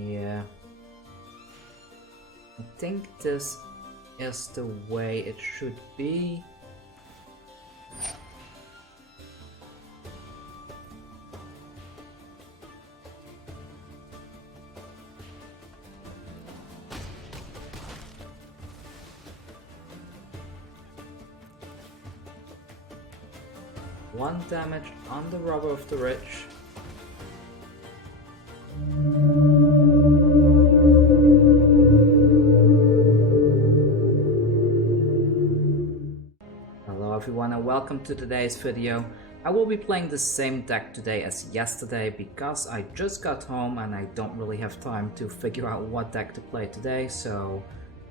Yeah. I think this is the way it should be. One damage on the Robber of the Rich. Hello everyone and welcome to today's video. I will be playing the same deck today as yesterday because I just got home and I don't really have time to figure out what deck to play today, so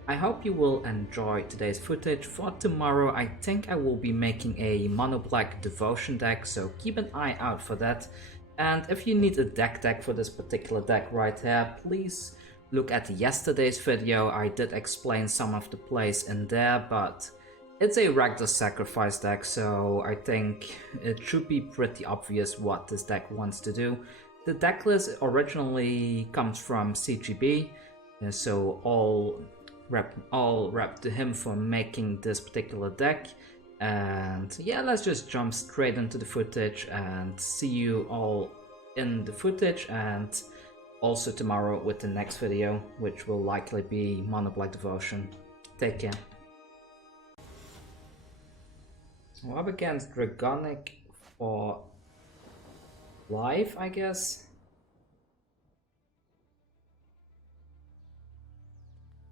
I hope you will enjoy today's footage. For tomorrow I think I will be making a mono black devotion deck, so keep an eye out for that. And if you need a deck for this particular deck right here, please look at yesterday's video. I did explain some of the plays in there, but it's a Rakdos Sacrifice deck, so I think it should be pretty obvious what this deck wants to do. The deck list originally comes from CGB, so all rep to him for making this particular deck. And yeah, let's just jump straight into the footage and see you all in the footage, and also tomorrow with the next video, which will likely be Mono Black Devotion. Take care. We're up against Dragonic for life, I guess.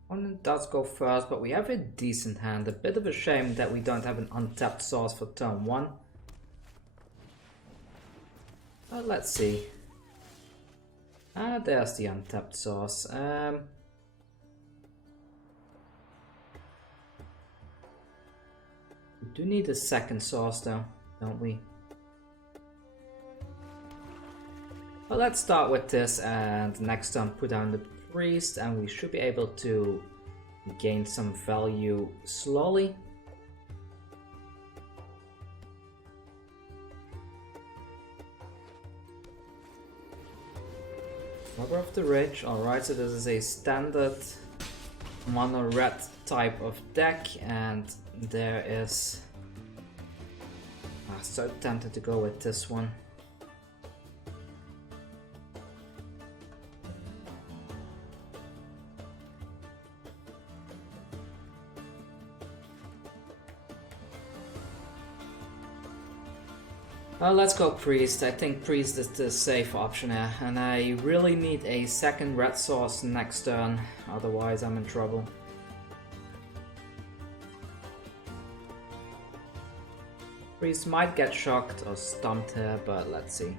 Opponent does go first, but we have a decent hand. A bit of a shame that we don't have an untapped source for turn 1. Well, let's see. There's the untapped source. We do need a second source though, don't we? Well, let's start with this, and next turn put down the priest, and we should be able to gain some value slowly. Robber of the Rich. Alright, so this is a standard mono red type of deck, and there is... I'm so tempted to go with this one. Well, let's go Priest. I think Priest is the safe option here, and I really need a second red source next turn, otherwise I'm in trouble. Priest might get shocked or stumped here, but let's see.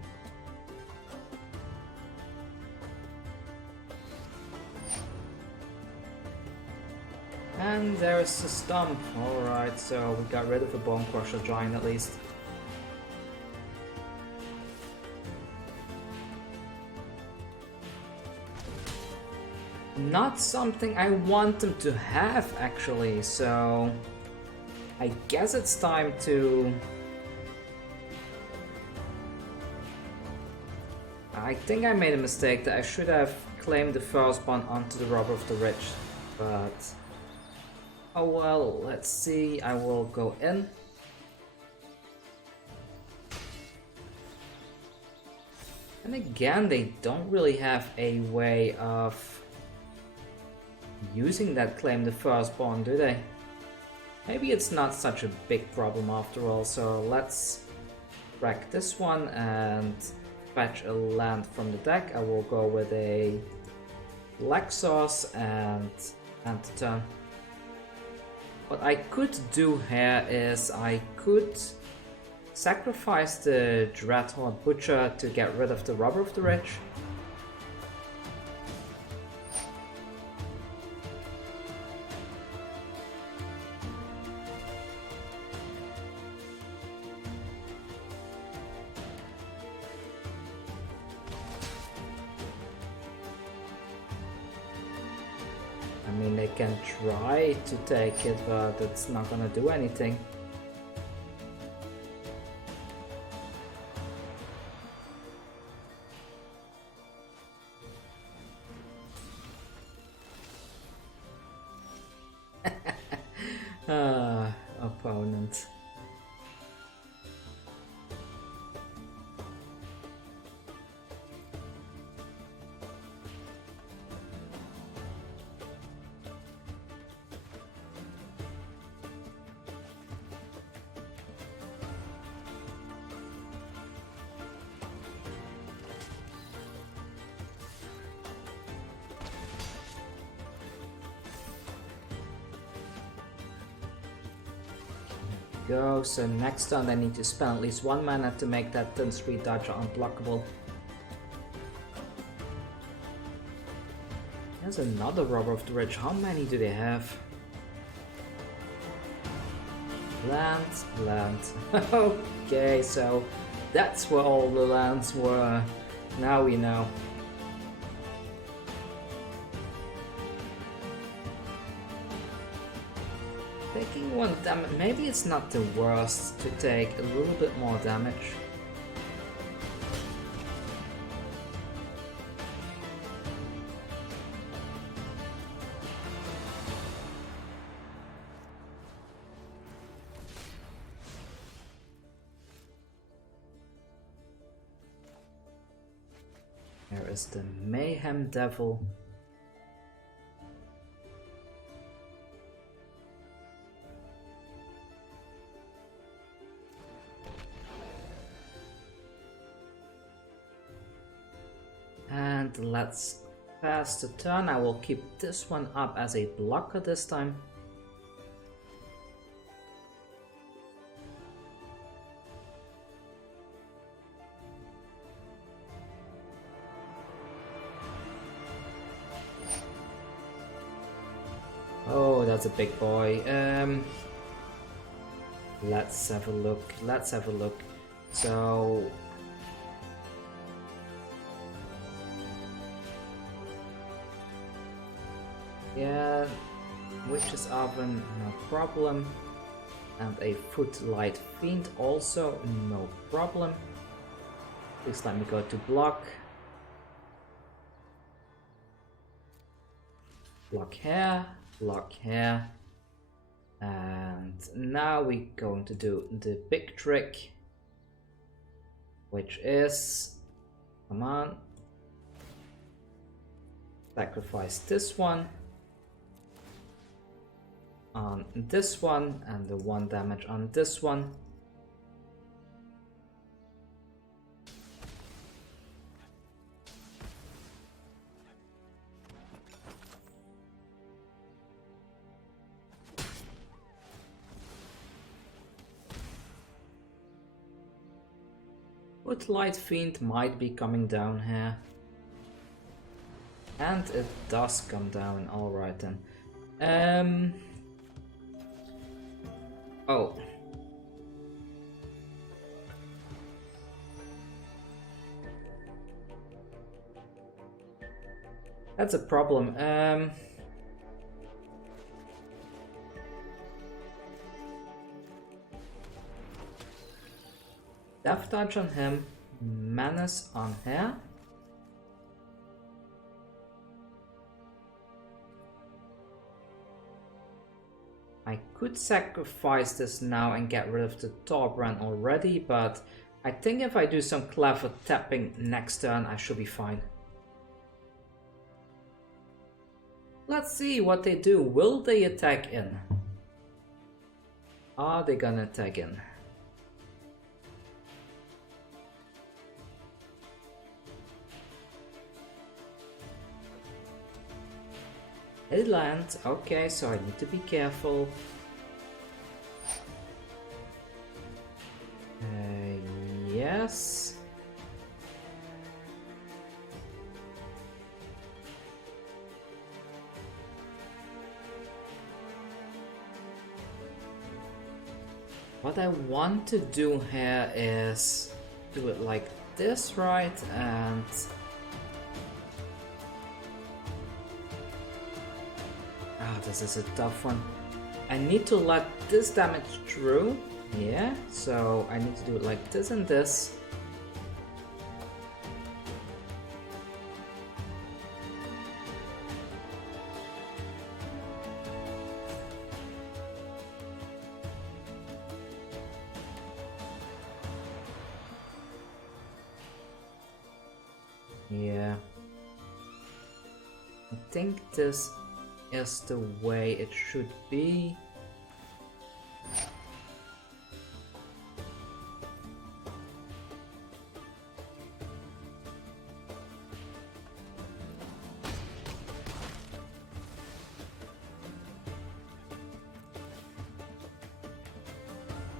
And there's a stump. Alright, so we got rid of the Bone Crusher Giant at least. Not something I want them to have, actually, so I guess it's time to... I think I made a mistake that I should have claimed the Firstborn onto the Robber of the Rich, but... oh well, let's see, I will go in. And again, they don't really have a way of using that Claim the Firstborn, do they? Maybe it's not such a big problem after all, so let's wreck this one and fetch a land from the deck. I will go with a black source and end the turn. What I could do here is I could sacrifice the Dreadhorde Butcher to get rid of the Robber of the Rich. I mean, they can try to take it, but it's not gonna do anything. Opponent. Go, so next turn I need to spend at least 1 mana to make that turn 3 dodger unblockable. There's another Robber of the Ridge. How many do they have? Lands, lands. Okay, so that's where all the lands were. Now we know. Taking 1 damage, maybe it's not the worst to take a little bit more damage. There is the Mayhem Devil. And let's pass the turn. I will keep this one up as a blocker this time. Oh, that's a big boy. Let's have a look. Let's have a look. So yeah, Witch's Oven, no problem. And a Footlight Fiend also, no problem. Please let me go to block. Block here, block here. And now we're going to do the big trick, which is, come on, sacrifice this one on this one and the 1 damage on this one. Footlight Fiend might be coming down here. And it does come down, alright then. Oh. That's a problem. Death Touch on him, Menace on her. I could sacrifice this now and get rid of the Torbrand already, but I think if I do some clever tapping next turn, I should be fine. Let's see what they do. Will they attack in? Are they gonna attack in? It lands. Okay, so I need to be careful. Yes. What I want to do here is do it like this, right? And this is a tough one. I need to let this damage through. Yeah, so I need to do it like this and this. Yeah. I think this is the way it should be.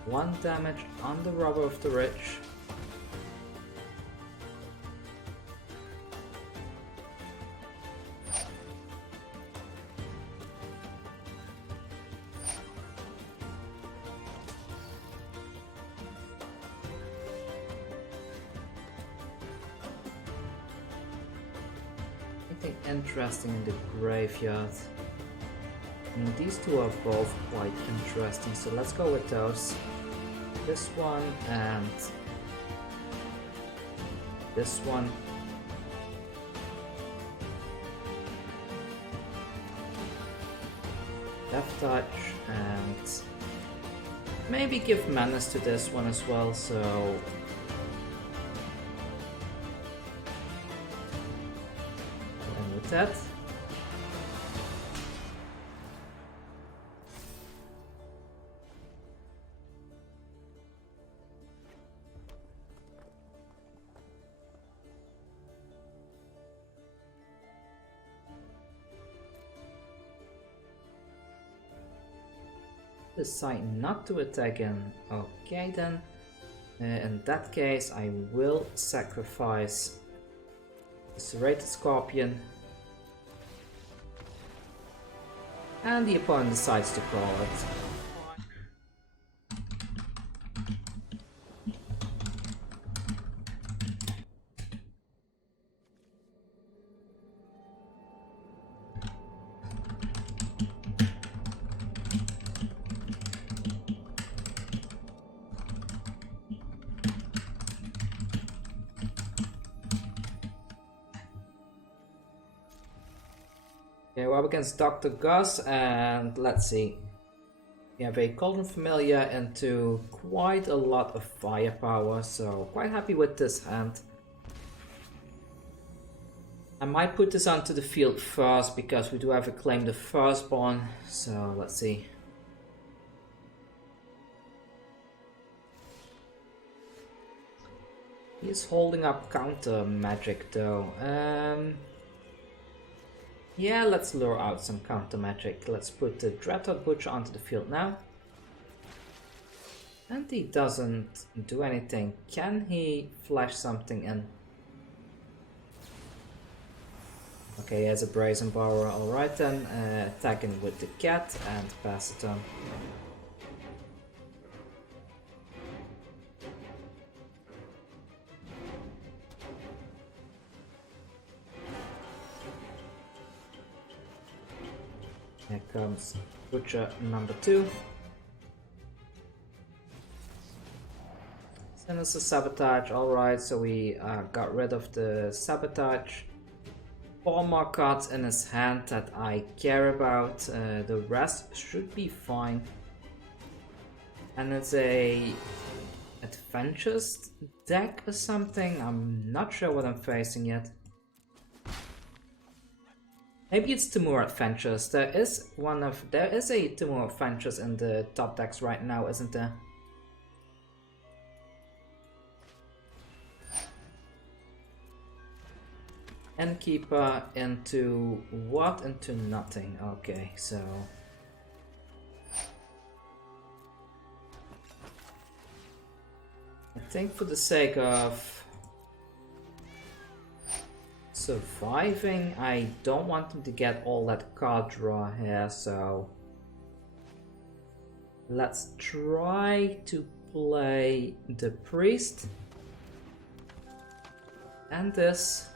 One damage on the Robber of the Rich. Anything interesting in the graveyard? I mean, these two are both quite interesting, so let's go with those. This one and this one. Death Touch and maybe give Menace to this one as well, so and with that. Decide not to attack him. Okay then. In that case I will sacrifice the Serrated Scorpion. And the opponent decides to call it. Okay, we're up against Dr. Gus, and let's see. We have a Cauldron Familiar into quite a lot of firepower, so quite happy with this hand. I might put this onto the field first because we do have a Claim the Firstborn, so let's see. He's holding up counter magic though. Yeah, let's lure out some counter magic. Let's put the Dreadhorde Butcher onto the field now. And he doesn't do anything. Can he flash something in? Okay, he has a Brazen Borrower. Alright then, attacking with the cat and pass it on. Here comes Butcher number 2. Send us a Sabotage, alright, so we got rid of the Sabotage. 4 more cards in his hand that I care about, the rest should be fine. And it's a Adventures deck or something, I'm not sure what I'm facing yet. Maybe it's Timur Adventures. There is a Timur Adventures in the top decks right now, isn't there? Innkeeper into what? Into nothing. Okay, so I think for the sake of surviving, I don't want him to get all that card draw here, so let's try to play the priest and this.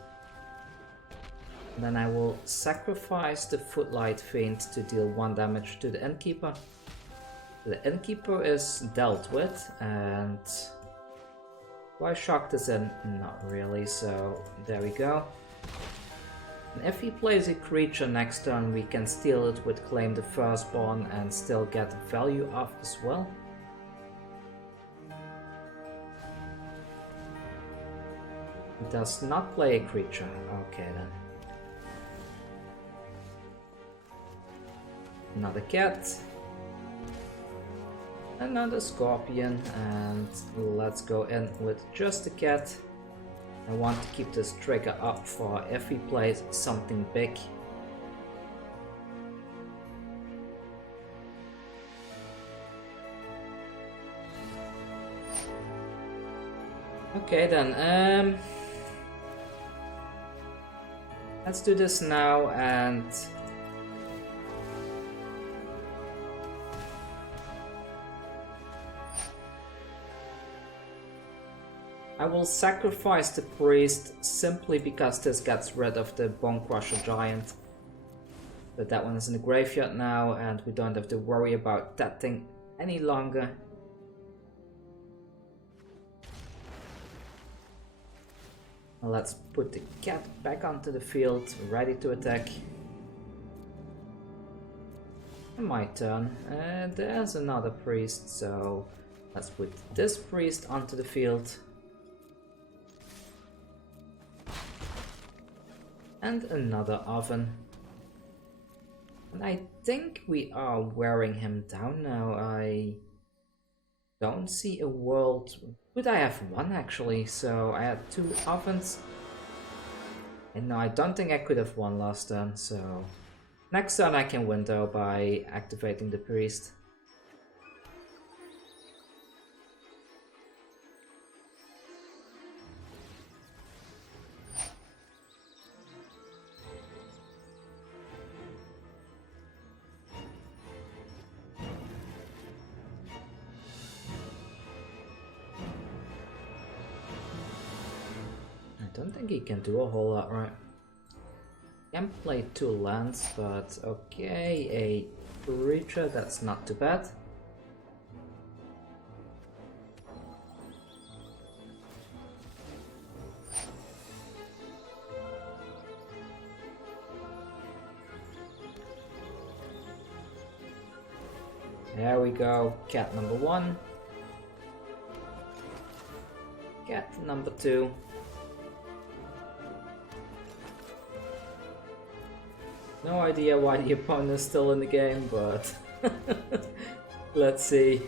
And then I will sacrifice the Footlight Fiend to deal 1 damage to the Innkeeper. The Innkeeper is dealt with, and do I shock this in? Not really, so there we go. And if he plays a creature next turn, we can steal it with Claim the Firstborn and still get value off as well. does not play a creature. Okay then. Another cat. Another scorpion, and let's go in with just a cat. I want to keep this trigger up for if he plays something big. Okay then, let's do this now, and I will sacrifice the priest simply because this gets rid of the Bone Crusher Giant. But that one is in the graveyard now, and we don't have to worry about that thing any longer. Now let's put the cat back onto the field, ready to attack. And my turn. There's another priest, so let's put this priest onto the field. And another oven. And I think we are wearing him down now. I don't see a world. Would I have one actually? So I had 2 ovens. And no, I don't think I could have won last turn. So next turn I can win though by activating the priest. I don't think he can do a whole lot, right? Can play 2 lands, but okay, a creature, that's not too bad. There we go, cat number 1. Cat number 2. No idea why the opponent is still in the game, but let's see.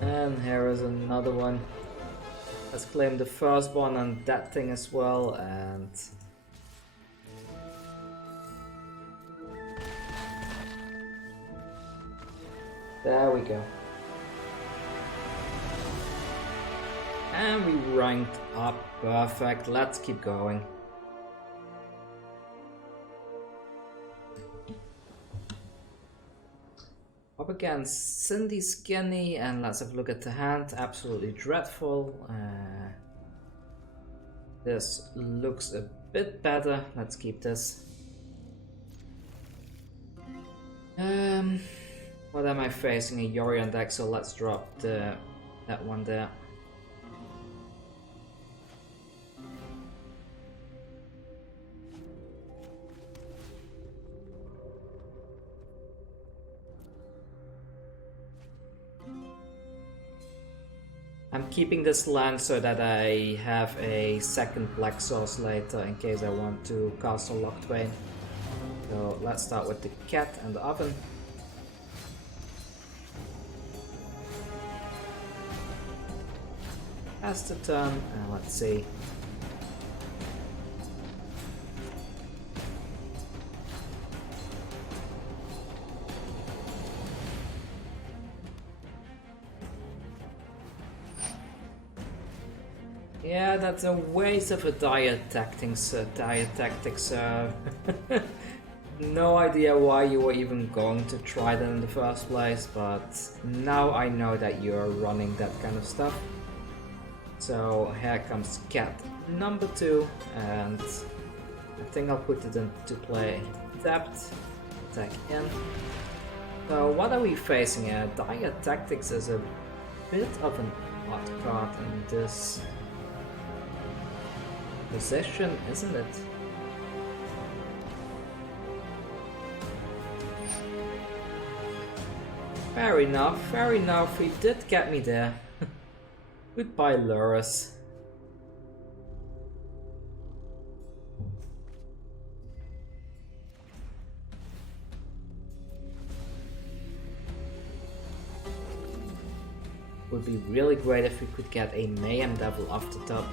And here is another one. Let's claim the firstborn on that thing as well, and there we go. And we ranked up, perfect, let's keep going. Up against Cindy Skinny, and let's have a look at the hand, absolutely dreadful. This looks a bit better, let's keep this. What am I facing? A Yorion deck, so let's drop that one there. I'm keeping this land so that I have a second black source later in case I want to Castle Locthwain. So let's start with the cat and the oven. Pass the turn, and let's see. Yeah, that's a waste of a dire tactics. No idea why you were even going to try that in the first place, but now I know that you're running that kind of stuff. So here comes cat number 2, and I think I'll put it into play. Tapped, attack in. So what are we facing here? Dire Tactics is a bit of an odd card in this position, isn't it? Fair enough, he did get me there. Goodbye, Lurrus. Would be really great if we could get a Mayhem Devil off the top.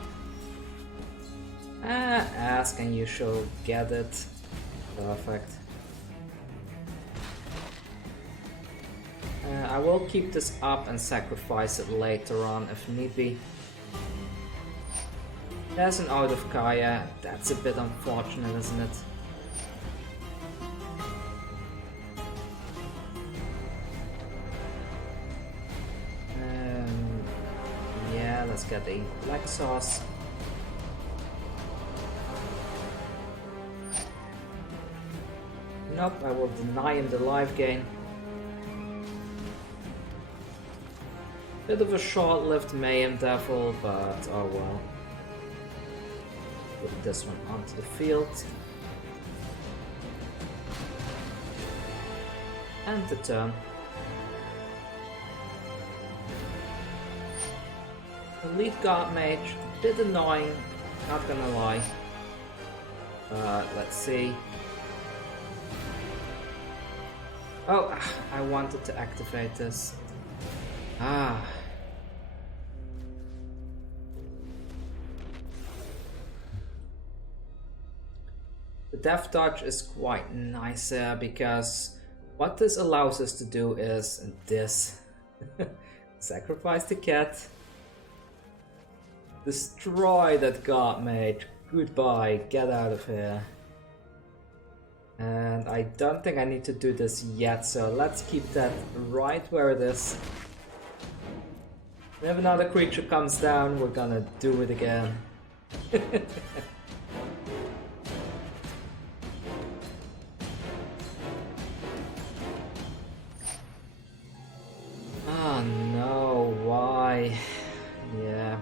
Ask and you shall get it. Perfect. I will keep this up and sacrifice it later on if need be. There's an Out of Kaya. That's a bit unfortunate, isn't it? Yeah, let's get a black sauce. Nope, I will deny him the life gain. Bit of a short-lived Mayhem Devil, but oh well. Put this one onto the field. And the turn. Elite Guard Mage, a bit annoying, not gonna lie. Let's see. Oh, I wanted to activate this. The Death Dodge is quite nice because what this allows us to do is this. Sacrifice the cat. Destroy that Guard Mage. Goodbye, get out of here. And I don't think I need to do this yet, so let's keep that right where it is. If another creature comes down, we're gonna do it again. Oh no, why? Yeah.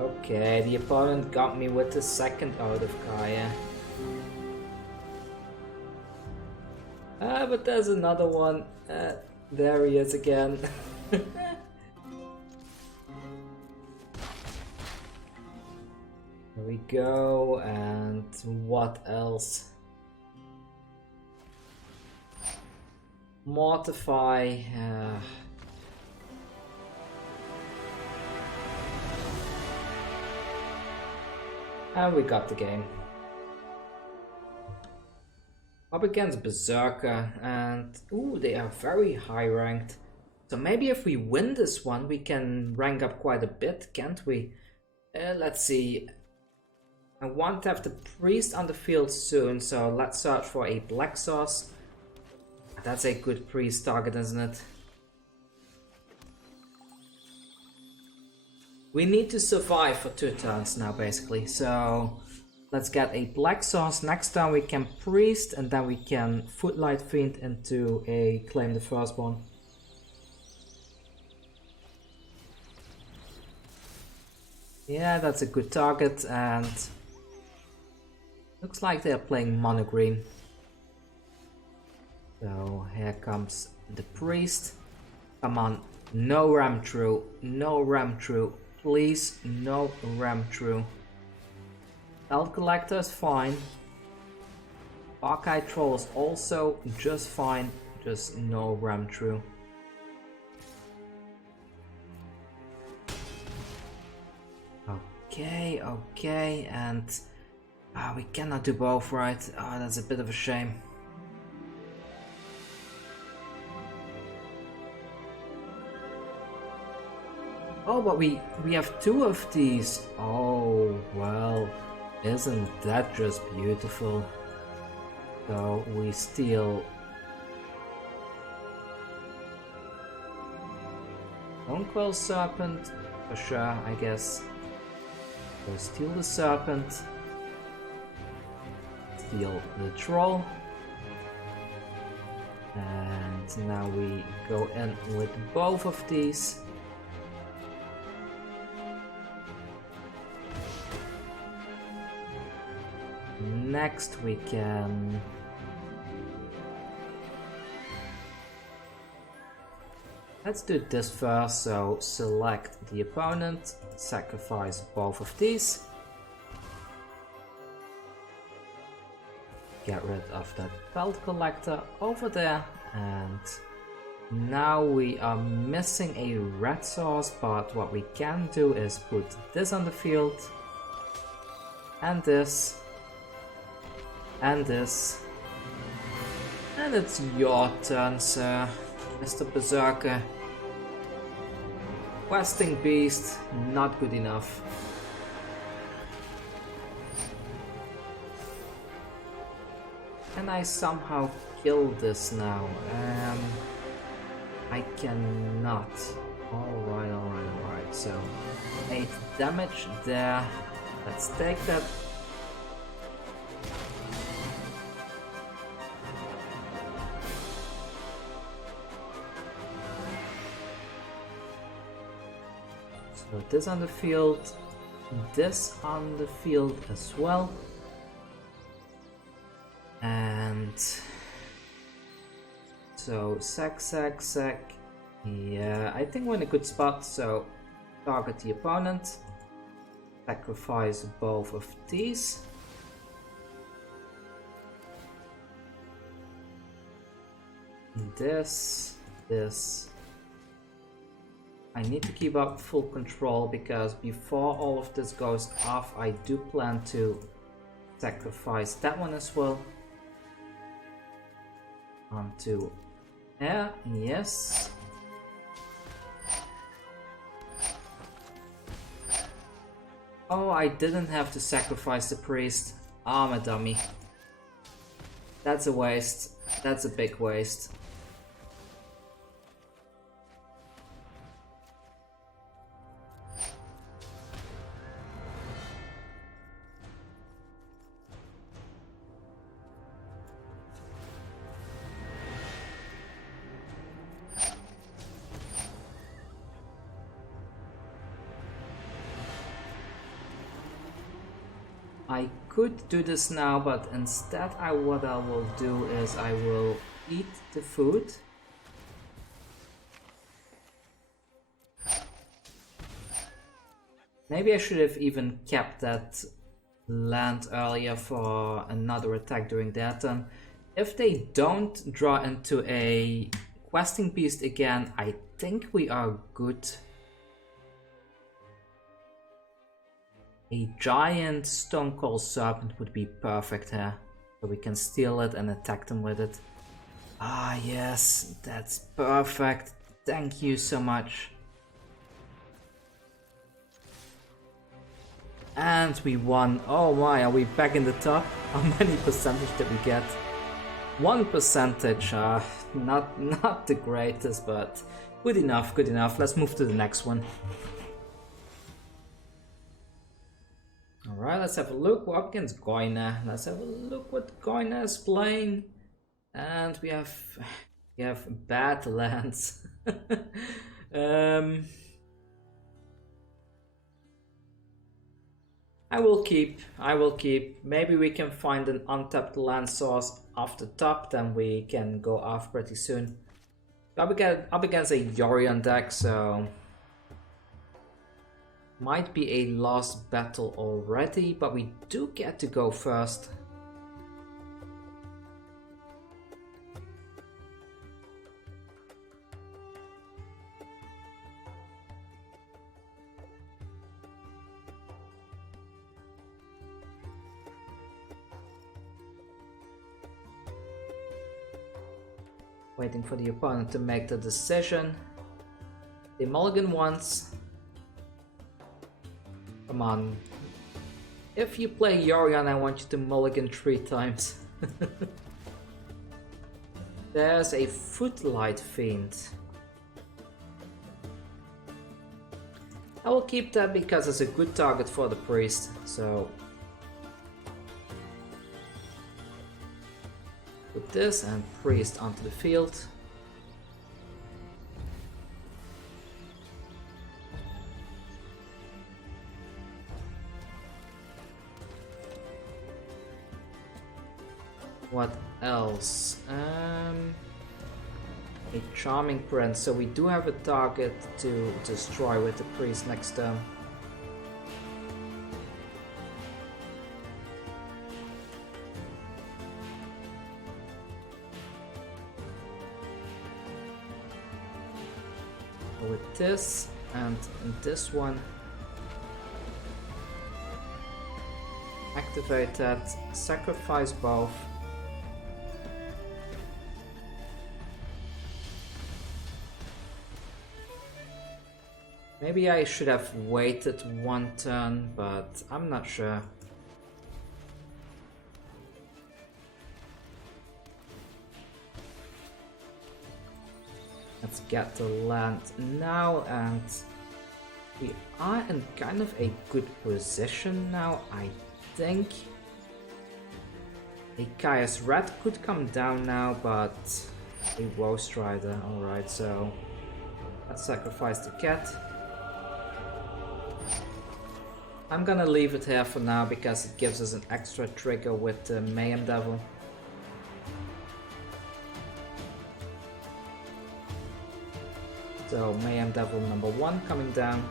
Okay, the opponent got me with the second Out of Kaya. But there's another one. There he is again. There we go, and what else? Mortify. And we got the game. Up against Berserker, and ooh, they are very high ranked. So maybe if we win this one, we can rank up quite a bit, can't we? Let's see. I want to have the priest on the field soon, so let's search for a black sauce. That's a good priest target, isn't it? We need to survive for 2 turns now, basically, so let's get a black sauce. Next turn we can priest, and then we can Footlight Fiend into a Claim the Firstborn. Yeah, that's a good target, and looks like they're playing mono green. So here comes the priest. Come on, no ram true, no ram true. Please, no ram true. Belt Collector is fine. Archive Troll is also just fine. Just no ram true. Okay, okay, and we cannot do both, right? Oh, that's a bit of a shame. Oh, but we have 2 of these. Oh, well, isn't that just beautiful? So we steal Conquest Serpent, for sure, I guess. So steal the Serpent, steal the Troll, and now we go in with both of these. next we can... Let's do this first, so select the opponent, sacrifice both of these. Get rid of that belt collector over there, and now we are missing a red source, but what we can do is put this on the field, and this, and this, and it's your turn, sir, Mr. Berserker. Questing Beast, not good enough. Can I somehow kill this now? I cannot. Alright. So, 8 damage there. Let's take that. So this on the field, this on the field as well. And so sack. Yeah, I think we're in a good spot. So target the opponent, sacrifice both of these. This. I need to keep up full control because before all of this goes off, I do plan to sacrifice that one as well. Onto air, yes. Oh, I didn't have to sacrifice the priest. I'm a dummy. That's a waste. That's a big waste. I could do this now, but instead what I will do is I will eat the food. Maybe I should have even kept that land earlier for another attack during that turn. If they don't draw into a questing beast again, I think we are good. A giant stone cold serpent would be perfect here, so we can steal it and attack them with it. Ah yes, that's perfect. Thank you so much. And we won. Oh my, are we back in the top? How many percentage did we get? 1%. Not the greatest, but good enough, good enough. Let's move to the next one. Alright, let's have a look. We're up against Goyna. Let's have a look what Goyna is playing. And we have bad lands. I will keep. Maybe we can find an untapped land source off the top, then we can go off pretty soon. Up against a Yorion deck, so might be a lost battle already, but we do get to go first. Waiting for the opponent to make the decision. They mulligan once. Come on. If you play Yorion, I want you to mulligan 3 times. There's a Footlight Fiend. I will keep that because it's a good target for the priest, so put this and priest onto the field. What else? A Charming Prince, so we do have a target to destroy with the priest next turn. With this and this one, activate that, sacrifice both. Maybe I should have waited one turn, but I'm not sure. Let's get the land now, and we are in kind of a good position now, I think. A Caius Red could come down now, but a Woe Strider, alright, so let's sacrifice the cat. I'm gonna leave it here for now because it gives us an extra trigger with the Mayhem Devil. So Mayhem Devil number 1 coming down.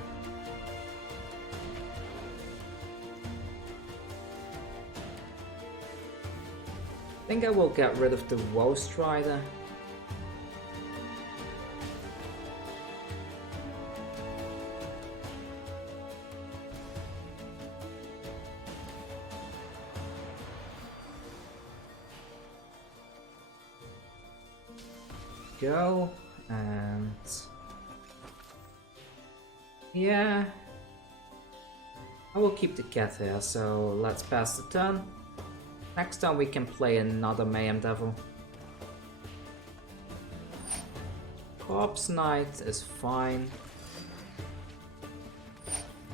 I think I will get rid of the Woe Strider. Go, and yeah, I will keep the cat here, so let's pass the turn. Next time we can play another Mayhem Devil. Corpse Knight is fine.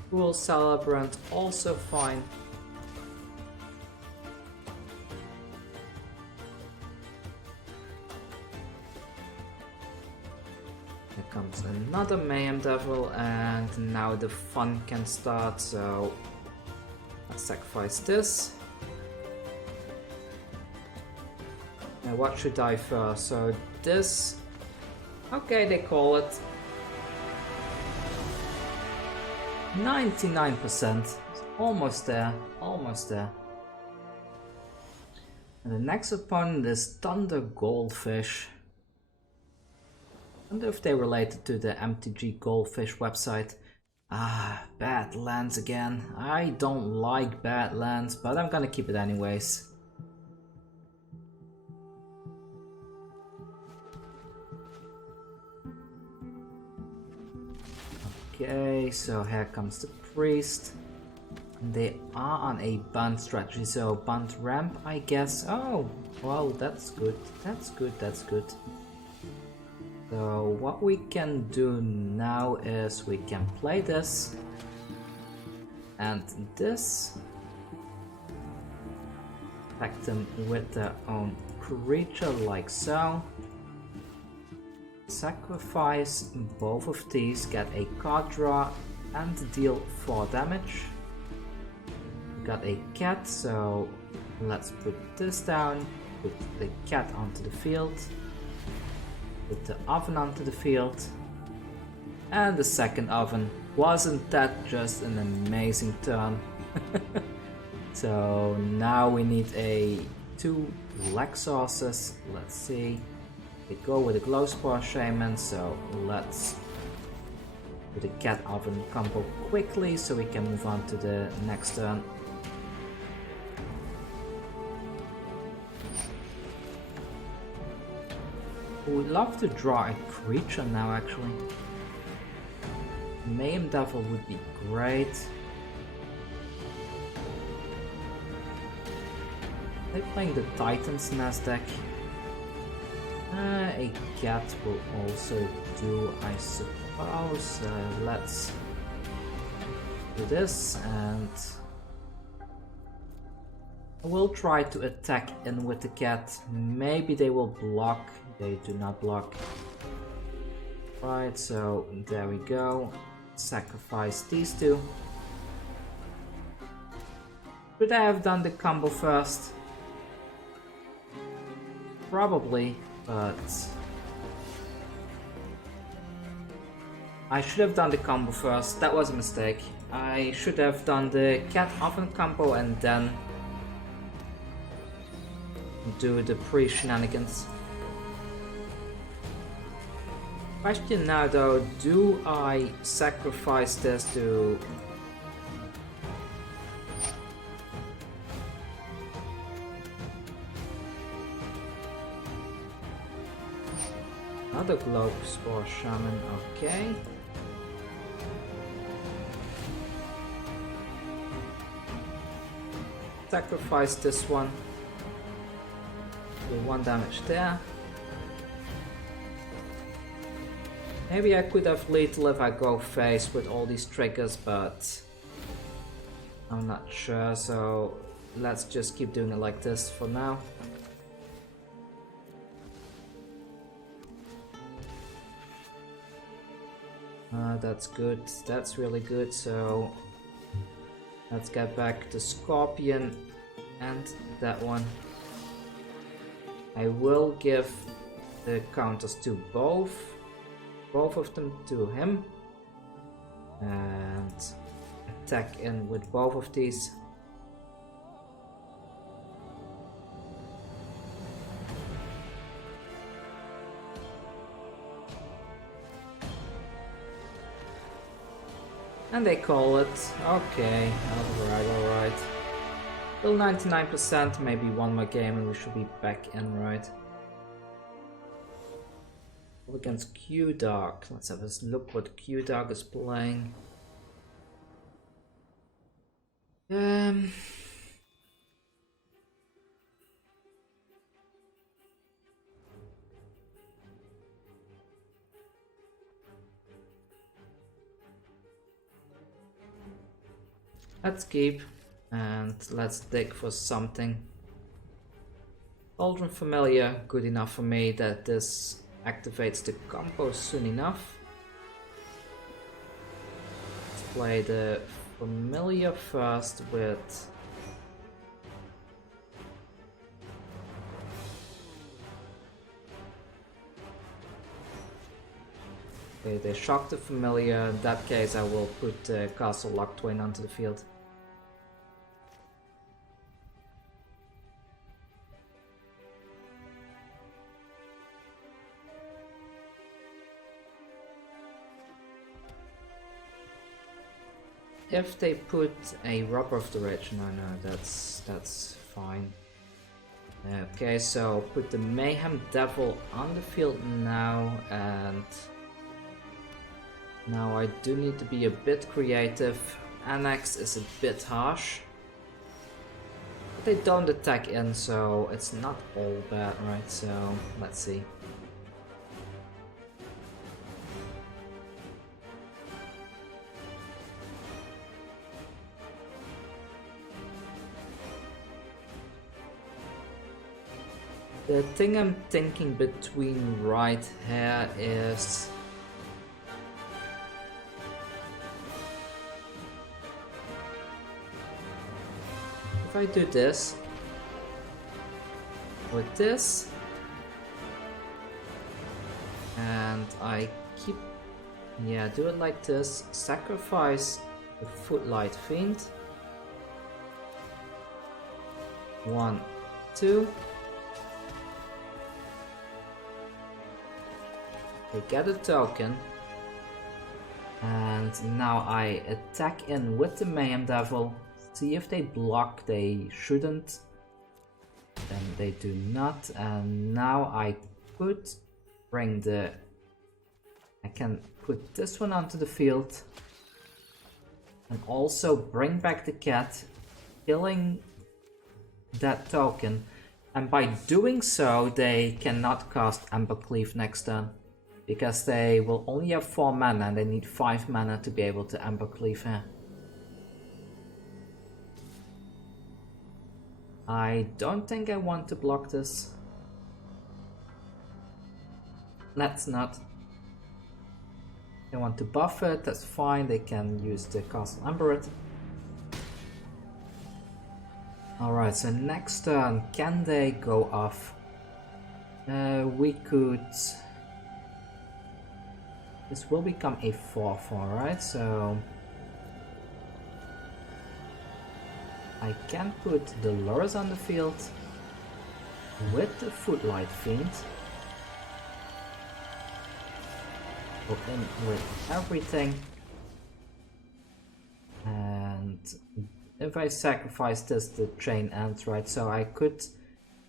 Cruel Celebrant also fine. Here comes another Mayhem Devil, and now the fun can start, so let's sacrifice this. Now what should I first? So this... okay, they call it 99%. Almost there, almost there. And the next opponent is Thunder Goldfish. I wonder if they're related to the MTG Goldfish website. Ah, Badlands again. I don't like Badlands, but I'm gonna keep it anyways. Okay, so here comes the priest. They are on a band strategy, so band ramp, I guess. Oh, well, that's good. That's good, that's good. So what we can do now is we can play this and this. Attack them with their own creature like so. Sacrifice both of these, get a card draw and deal 4 damage. Got a cat, so let's put this down, put the cat onto the field, put the oven onto the field, and the second oven. Wasn't that just an amazing turn? So now we need 2 black sauces. Let's see. We go with a Glowspore Shaman, so let's do the cat oven combo quickly so we can move on to the next turn. We'd love to draw a creature now, actually. Mayhem Devil would be great. They're playing the Titan's Nest deck. A cat will also do, I suppose. Let's do this, and I will try to attack in with the cat. Maybe they will block. They do not block. Right, so there we go. Sacrifice these 2. Should I have done the combo first? Probably, but I should have done the combo first. That was a mistake. I should have done the cat oven combo and then do the pre-shenanigans. Question now though, do I sacrifice this to... Another Globe Spore Shaman, okay. Sacrifice this one. Do 1 damage there. Maybe I could have lethal if I go face with all these triggers, but I'm not sure, so let's just keep doing it like this for now. That's good, that's really good, so let's get back to Scorpion and that one. I will give the counters to both of them to him and attack in with both of these. And they call it. Okay, alright. Still 99%, maybe one more game and we should be back in, right? Against Q-Dark. Let's have a look what Q-Dark is playing. Let's keep and let's dig for something. Cauldron Familiar, good enough for me that this activates the combo soon enough. Let's play the Familiar first with okay, they shock the Familiar. In that case I will put Castle Locthwain onto the field. If they put a Robber of the Ridge, no, that's fine. Okay, so put the Mayhem Devil on the field now, and now I do need to be a bit creative. Annex is a bit harsh, but they don't attack in, so it's not all bad, right? So let's see. The thing I'm thinking between right here is if I do this with this and I keep, yeah, do it like this, sacrifice the Footlight Fiend, 1, 2. They get a token, and now I attack in with the Mayhem Devil, see if they block. They shouldn't, then they do not, and now I could bring the, I can put this one onto the field and also bring back the cat, killing that token, and by doing so they cannot cast Embercleave next turn. Because they will only have 4 mana and they need 5 mana to be able to Embercleave here. I don't think I want to block this. Let's not. They want to buff it, that's fine, they can use the Castle Ember it. Alright, so next turn, can they go off? We could... This will become a 4/4, right? So... I can put the Lurrus on the field with the Footlight Fiend. Go in with everything. And if I sacrifice this, the chain ends, right? So I could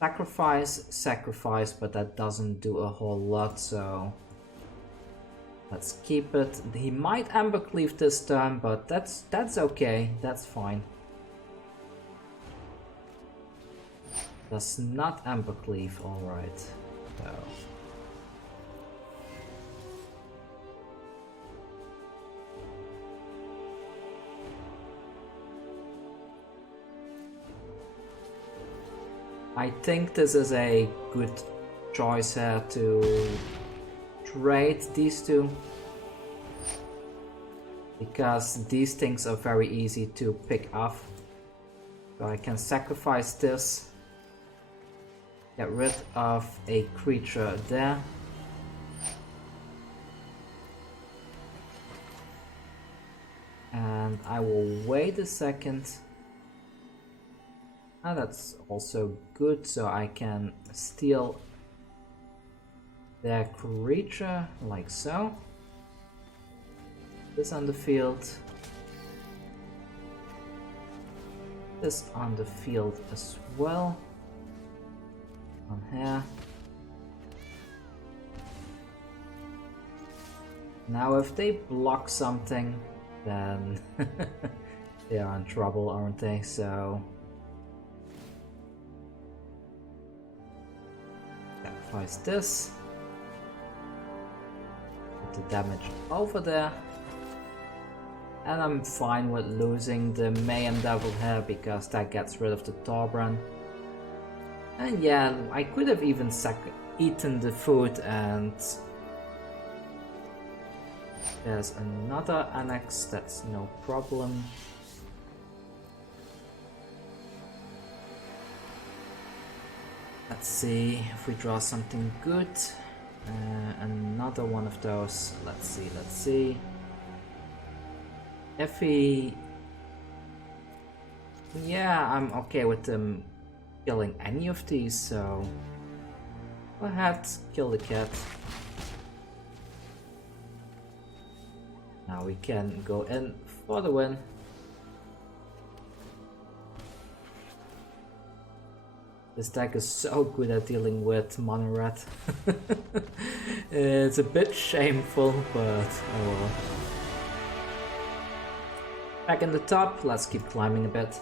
sacrifice, but that doesn't do a whole lot, so let's keep it. He might Ember Cleave this turn, but that's okay, that's fine. Does not Ember Cleave, alright. So. I think this is a good choice here to trade these two, because these things are very easy to pick off. So I can sacrifice this, get rid of a creature there. And I will wait a second. And that's also good, so I can steal their creature, like so. This on the field. This on the field as well. On here. Now if they block something, then they are in trouble, aren't they? So sacrifice this. Put the damage over there. And I'm fine with losing the Mayhem Devil here, because that gets rid of the Torbrand. And yeah, I could have even eaten the food, and there's another annex, that's no problem. Let's see if we draw something good. Another one of those. Let's see. If he... Yeah, I'm okay with them killing any of these, so... Go ahead, kill the cat. Now we can go in for the win. This deck is so good at dealing with Mono Red. It's a bit shameful, but oh well. Back in the top, let's keep climbing a bit.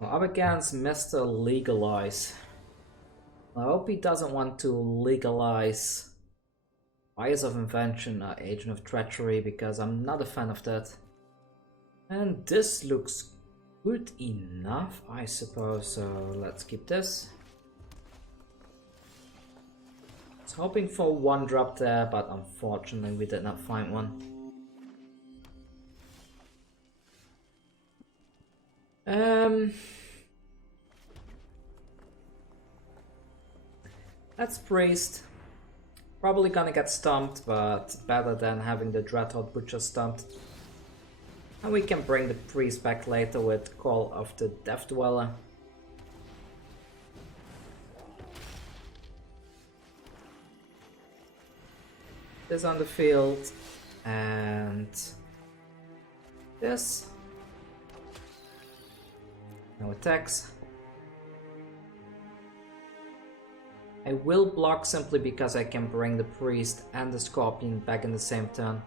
Well, up against Mr. Legalize. I hope he doesn't want to legalize Bias of Invention or Agent of Treachery, because I'm not a fan of that. And this looks good enough, I suppose, so let's keep this. I was hoping for one drop there, but unfortunately we did not find one. That's Priest. Probably gonna get stumped, but better than having the Dreadhorde Butcher stumped. And we can bring the Priest back later with Call of the Death Dweller. This on the field, and this. No attacks. I will block simply because I can bring the Priest and the Scorpion back in the same turn.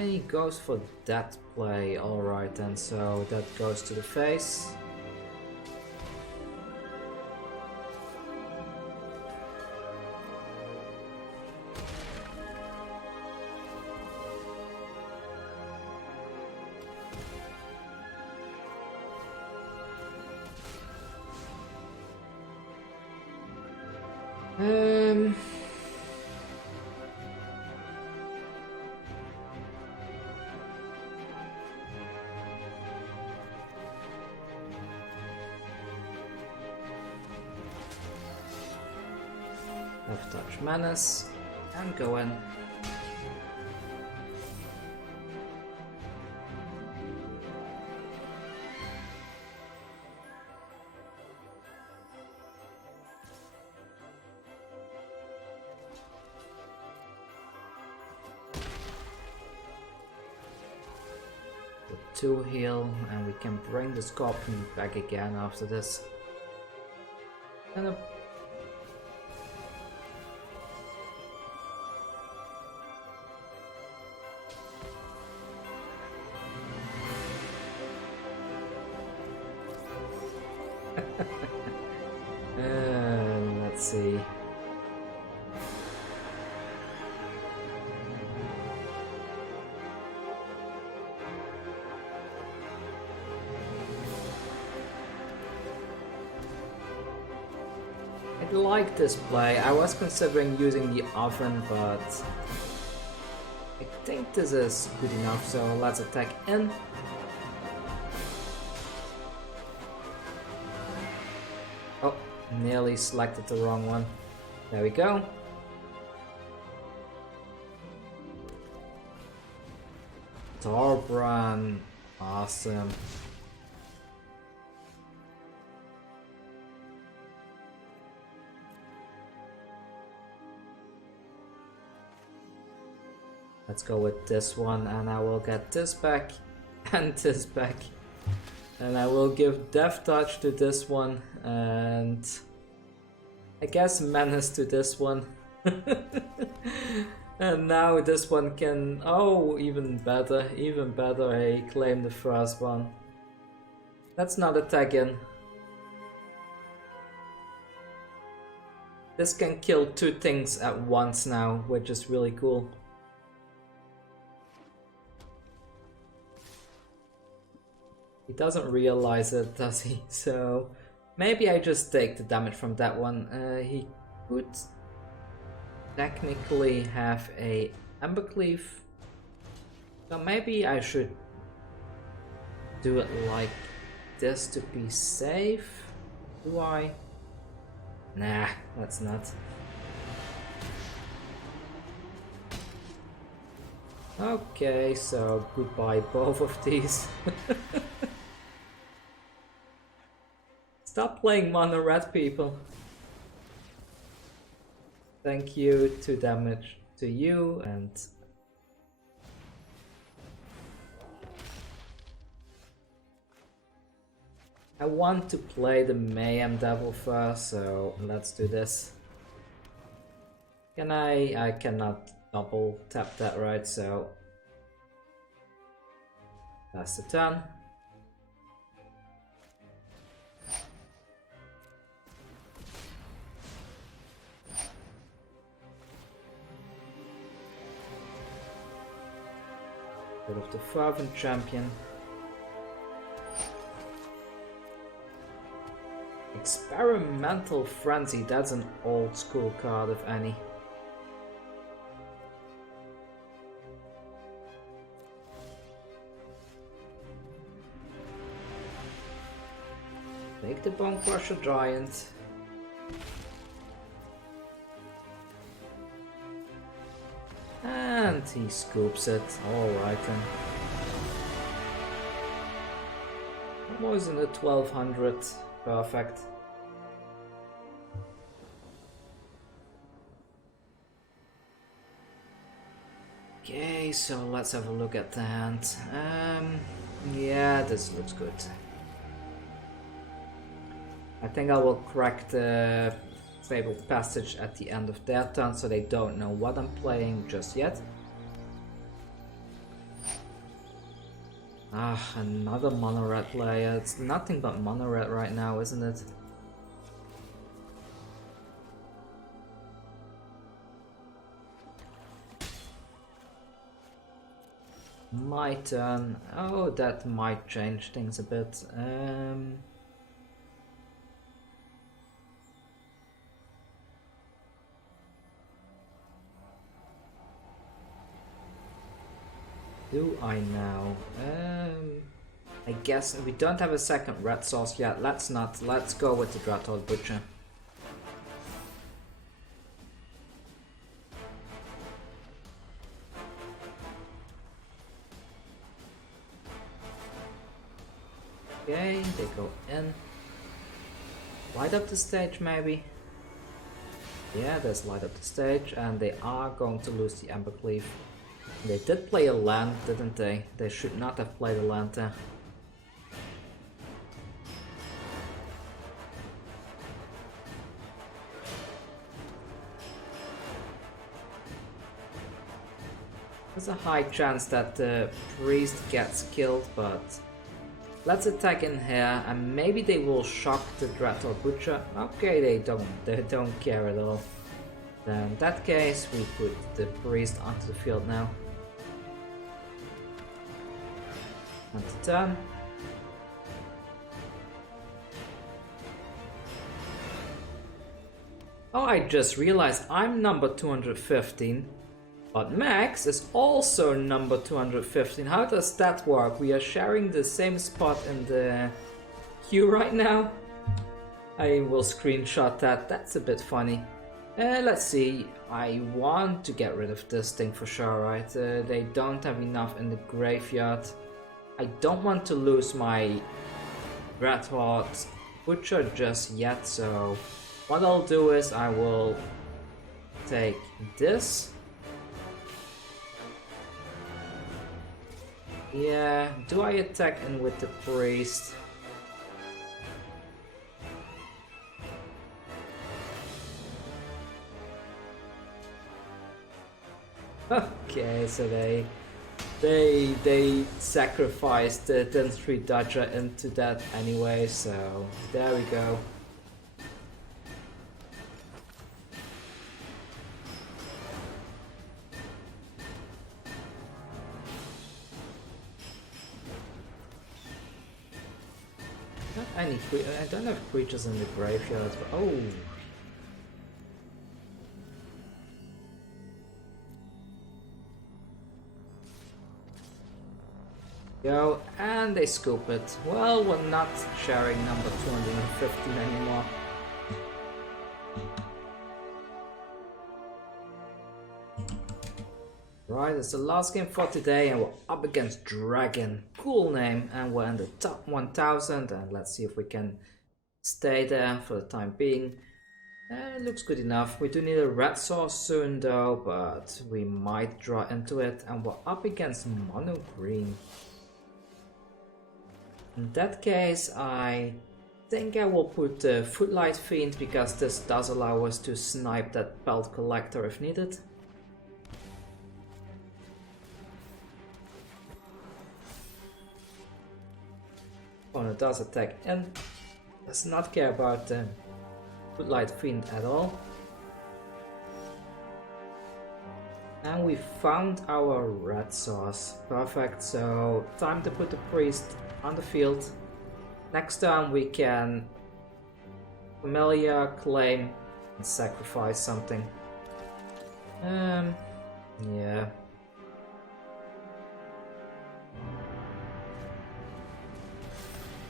He goes for that play, alright then, so that goes to the face. Death Touch Menace, and go in. The 2 heal, and we can bring the Scorpion back again after this. And let's see. I like this play. I was considering using the oven, but I think this is good enough, so let's attack in. Oh, nearly selected the wrong one. There we go. Torbran. Awesome. Let's go with this one, and I will get this back and this back. And I will give Death Touch to this one, and I guess Menace to this one. And now this one can, oh, even better, hey, Claim the Firstborn. Let's not attack in. This can kill 2 things at once now, which is really cool. He doesn't realize it, does he? So maybe I just take the damage from that one. He could technically have a Embercleave, so maybe I should do it like this to be safe. Do I? Nah, let's not. Okay, so goodbye both of these. Stop playing mono red, people. Thank you, 2 damage to you, and I want to play the Mayhem Devil first, so let's do this. Can I cannot double tap that, right? So that's the turn. Bit of the Fervent Champion. Experimental Frenzy, that's an old school card if any. Take the Bone Crusher Giant. And he scoops it. Alright then. Almost in the 1200. Perfect. Okay, so let's have a look at the hand. Yeah, this looks good. I think I will crack the Fabled Passage at the end of their turn, so they don't know what I'm playing just yet. Ah, another mono red player. It's nothing but mono red right now, isn't it? My turn. Oh, that might change things a bit. Do I now? I guess we don't have a second red source yet. Let's not. Let's go with the Dreadhorde Butcher. They go in. Light up the stage maybe? Yeah, there's light up the stage, and they are going to lose the Embercleave. They did play a land, didn't they? They should not have played a land there. There's a high chance that the priest gets killed, but let's attack in here, and maybe they will shock the Dreadhorde Butcher. Okay, they don't care at all. Then in that case, we put the priest onto the field now. And the turn. Oh, I just realized I'm number 215. But Max is also number 215. How does that work? We are sharing the same spot in the queue right now. I will screenshot that. That's a bit funny. Let's see. I want to get rid of this thing for sure, right? They don't have enough in the graveyard. I don't want to lose my Dreadhorde Butcher just yet, so what I'll do is I will take this. Yeah, do I attack in with the priest? Okay, so they sacrificed the Dentistry Dodger into that anyway, so there we go. I don't have creatures in the graveyard, but oh! Go, and they scoop it. Well, we're not sharing number 215 anymore. Right, it's the last game for today, and we're up against Dragon. Cool name, and we're in the top 1000, and let's see if we can stay there for the time being. It looks good enough. We do need a red source soon though, but we might draw into it, and we're up against mono green. In that case, I think I will put the Footlight Fiend, because this does allow us to snipe that Belt Collector if needed. Opponent does attack and does not care about the Footlight Fiend at all. And we found our red source. Perfect, so time to put the priest on the field. Next turn we can Familiar, claim, and sacrifice something. Yeah.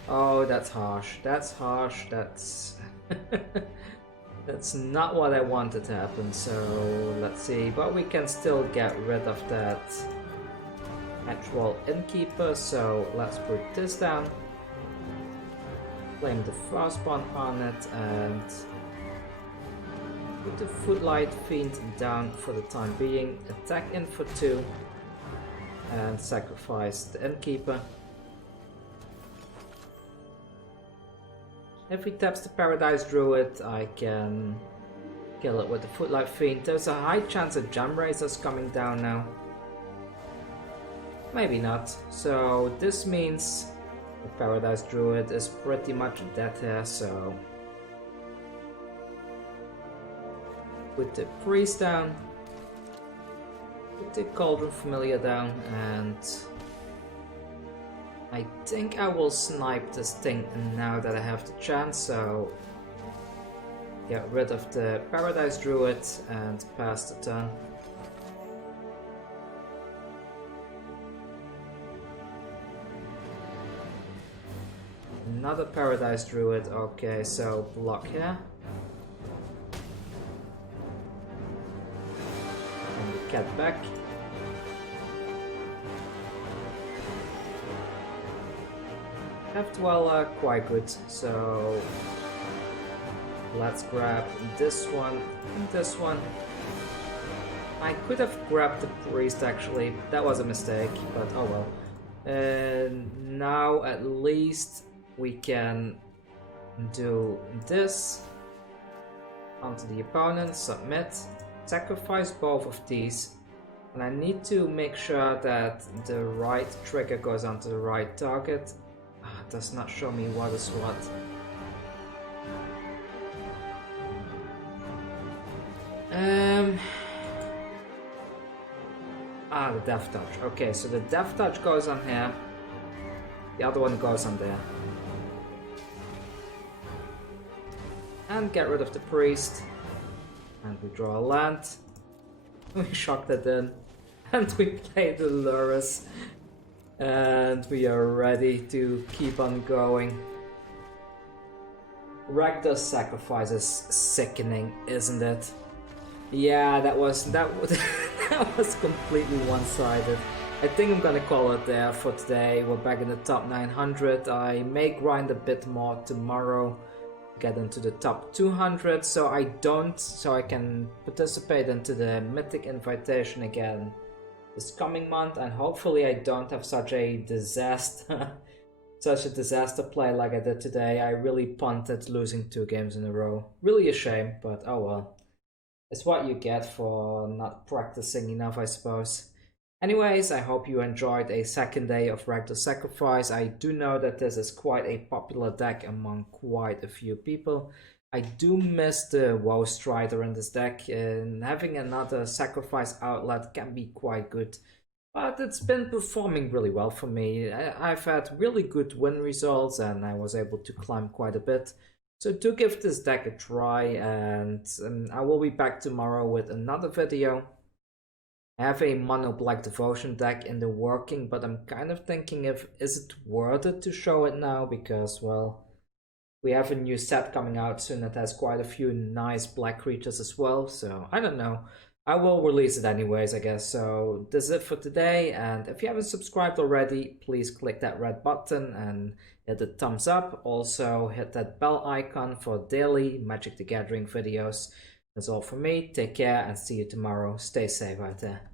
Oh, that's harsh. That's harsh. That's that's not what I wanted to happen. So let's see. But we can still get rid of that actual innkeeper. So let's put this down. Claim the Firstborn on it and put the Footlight Fiend down for the time being. Attack in for 2 and sacrifice the innkeeper. If he taps the Paradise Druid, I can kill it with the Footlight Fiend. There's a high chance of Gem Razor's coming down now. Maybe not. So this means the Paradise Druid is pretty much dead here, so put the Priest down, put the Cauldron Familiar down, and I think I will snipe this thing now that I have the chance, so get rid of the Paradise Druid and pass the turn. Another Paradise Druid, okay, so block here. And the cat back. have well quite good, so let's grab this one and this one. I could have grabbed the priest actually, that was a mistake, but oh well. And now at least we can do this onto the opponent, submit, sacrifice both of these, and I need to make sure that the right trigger goes onto the right target. It does not show me what is what. The Death Touch. Okay, so the Death Touch goes on here. The other one goes on there. And get rid of the priest. And we draw a land. We shock that in. And we play the Lurrus. And we are ready to keep on going. Rakdos Sacrifice is sickening, isn't it? Yeah, that was that was completely one-sided. I think I'm gonna call it there for today. We're back in the top 900. I may grind a bit more tomorrow, get into the top 200, so I can participate into the Mythic Invitation again this coming month, and hopefully I don't have such a disaster play like I did today. I really punted losing 2 games in a row. Really a shame, but oh well. It's what you get for not practicing enough, I suppose. Anyways, I hope you enjoyed a second day of Rakdos Sacrifice. I do know that this is quite a popular deck among quite a few people. I do miss the Woe Strider in this deck, and having another sacrifice outlet can be quite good. But it's been performing really well for me. I've had really good win results and I was able to climb quite a bit. So do give this deck a try, and I will be back tomorrow with another video. I have a mono black devotion deck in the working, but I'm kind of thinking is it worth it to show it now, because well, we have a new set coming out soon that has quite a few nice black creatures as well, so I don't know. I will release it anyways, I guess. So this is it for today, and if you haven't subscribed already, please click that red button and hit the thumbs up. Also hit that bell icon for daily Magic the Gathering videos. That's all from me. Take care and see you tomorrow. Stay safe out there.